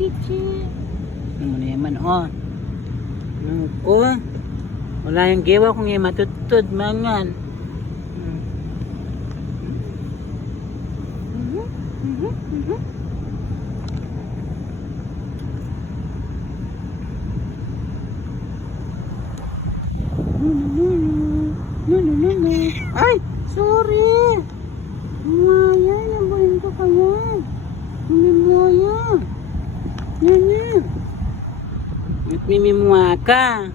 chichi. Ano na yaman, oh. Ko. Wala yung giwa kung yung matutod, mangan. Ay, sorry. Maya, nabuhin ko kaya. Mimimoya. Yan. At mimimuha ka.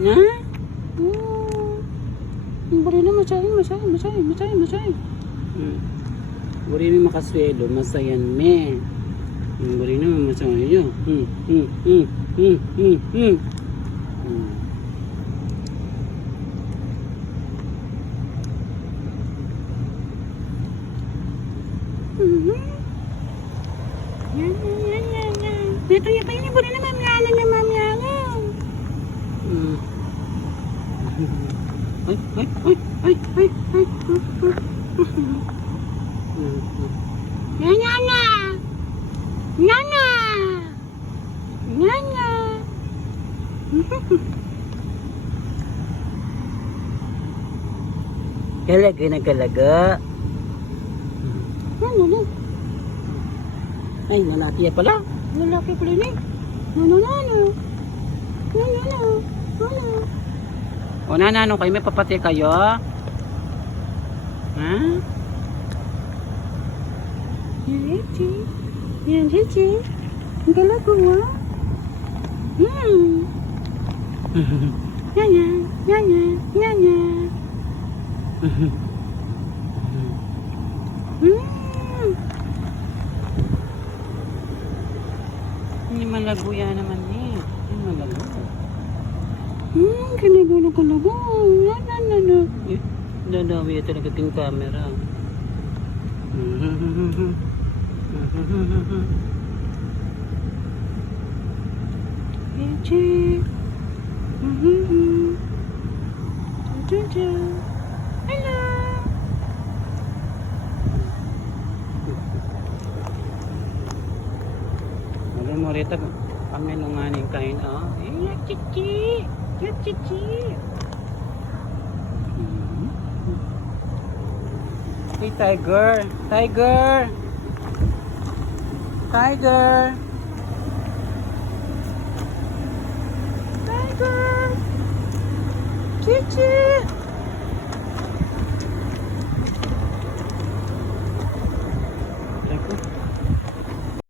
Na? Bari na masay. Bari na makaswelo, masayan me. Bari na masaya. Yan. Dito yung kayo ni Buri na mamyalan. Ay. Nyana. Galaga. Ano? Ay, lalaki pala. Lalaki pala ni. No. O nanano kayo, may papati kayo? Ha? Yan, Chichi. Ang galago mo. Yan. Hindi malago yan naman eh. Hindi malago. Kalago. No. Dadawi talaga ting camera. Chichi. Hello. Morita kami nunganing kain chichi. Hey, tiger. Chichi.